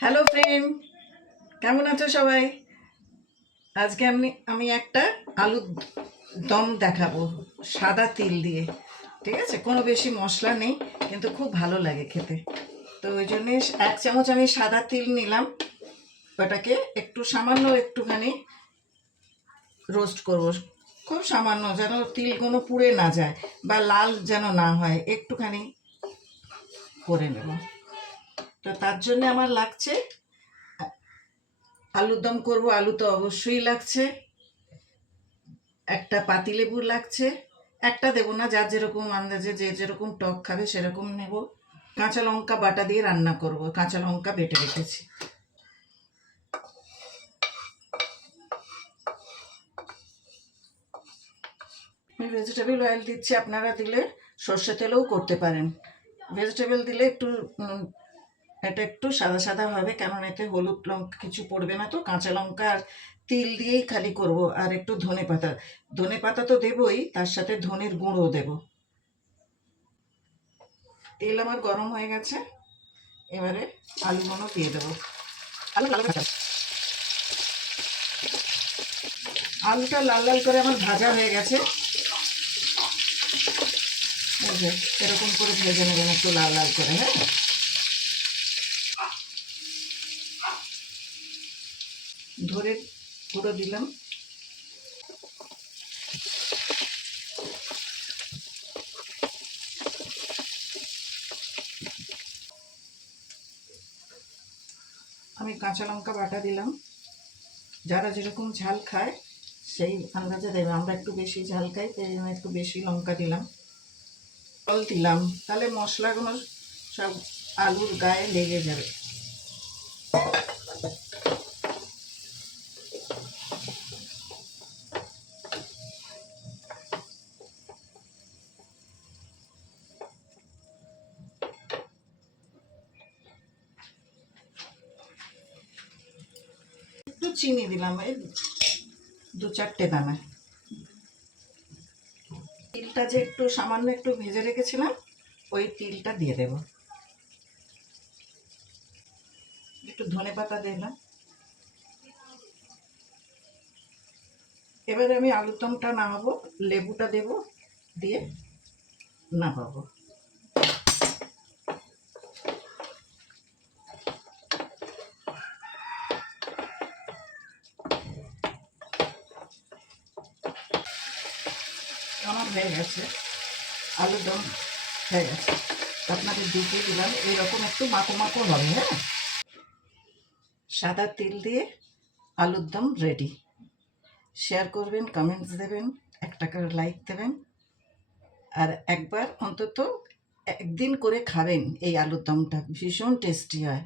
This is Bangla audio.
হ্যালো ফ্রেন্ড, কেমন আছো সবাই? আজকে আমি একটা আলুর দম দেখাবো সাদা তিল দিয়ে। ঠিক আছে, কোনো বেশি মশলা নেই, কিন্তু খুব ভালো লাগে খেতে। তো ওই জন্যে 1 চামচ আমি সাদা তিল নিলাম। ওটাকে সামান্য একটুখানি রোস্ট করবো, খুব সামান্য, যেন তিলগুলো পুড়ে না যায় বা লাল যেন না হয়, একটুখানি করে নেব। তো তার জন্য আমার লাগছে, আলুর দম করবো, আলু তো অবশ্যই লাগছে, একটা পাতিলেবু লাগছে, একটা দেবো না, যার যেরকম আন্দাজে যে যেরকম টক খাবে সেরকম নেব। কাঁচা লঙ্কা বাটা দিয়ে রান্না করব, কাঁচা লঙ্কা বেটে রেখেছি। আমি ভেজিটেবল অয়েল দিচ্ছি, আপনারা দিলে সর্ষে তেলেও করতে পারেন। ভেজিটেবল দিলে এটা একটু সাদা সাদা হবে, কারণ এতে হলুদ লঙ্কা কিছু পড়বে না। তো কাঁচা লঙ্কা আর তিল দিয়েই খালি করব, আর একটু ধনেপাতা। ধনেপাতা তো দেবই, তার সাথে ধনের গুঁড়ো দেব। তেল আমার গরম হয়ে গেছে, এবারে আলুগুলো দিয়ে দেবো। আলুটা লাল লাল করে আমার ভাজা হয়ে গেছে। এরকম করে ভেজে নেবেন একটু লাল লাল করে। হ্যাঁ, ধরে গুঁড়ো দিলাম। আমি কাঁচা লঙ্কা বাটা দিলাম। যারা যেরকম ঝাল খায় সেই আন্দাজে দেবে। আমরা একটু বেশি ঝাল খাই, তাই জন্য একটু বেশি লঙ্কা দিলাম। জল দিলাম, তাহলে মশলাগুলো সব আলুর গায়ে লেগে যাবে। একটু চিনি দিলাম, এই 2-4টে দানা। তিলটা যে সামান্য একটু ভেজে রেখেছিলাম, ওই তিলটা দিয়ে দেব। একটু ধনেপাতা দিলাম। এবারে আমি আলুর দমটা নামাবো, লেবুটা দেব, দিয়ে নামাবো। আমার হয়ে গেছে, আলুর দম হয়ে গেছে। আপনাদের দুধে দিলাম, এইরকম একটু মাখো মাখো হবে। হ্যাঁ, সাদা তিল দিয়ে আলুর দম রেডি। শেয়ার করবেন, কমেন্টস দেবেন, একটা করে লাইক দেবেন, আর একবার অন্তত একদিন করে খাবেন। এই আলুর দমটা ভীষণ টেস্টি হয়।